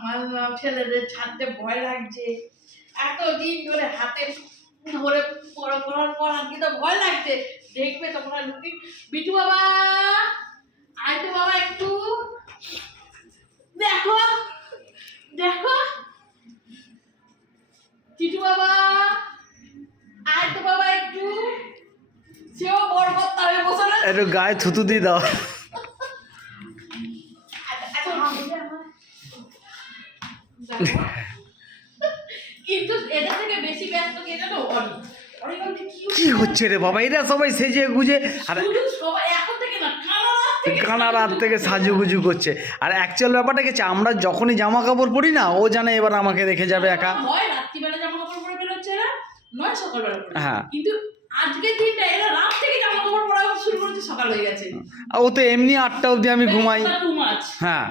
আমার ছেলেদের ছাড়তে ভয় লাগছে, এতদিন ধরে হাতে ধরে পড়ার পর আজকে তো ভয় লাগছে। দেখবে তোমরা লুকি, বিটু বাবা আয় তো বাবা একটু দেখো দেখো, টিটু বাবা আয় তো বাবা একটু, সেও বড় করতে হবে বসে না, একটু গায়ে থুতু দিয়ে দাও। কিন্তু এদের থেকে বেশি ব্যস্ত কে জানো? কি হচ্ছে রে বাবা, এরা সবাই সেজে গুজে আর সবাই এখন থেকে না কানা রাত থেকে সাজুগুজু করছে। আর অ্যাকচুয়াল ব্যাপারটা গেছে, আমরা যখনই জামা কাপড় পরি না, ও জানে এবার আমাকে রেখে যাবে একা। হয় রাত্রিবেলা জামা কাপড় পরে বেরোচ্ছে না, নয় সকালবেলা পরে। হ্যাঁ, কিন্তু আজকের দিনটা এরা রাত থেকে জামা কাপড় পরা শুরু করেছে, সকাল হয়ে গেছে। ও তো এমনি 8টা অবধি আমি ঘুমাই। Too much. হ্যাঁ,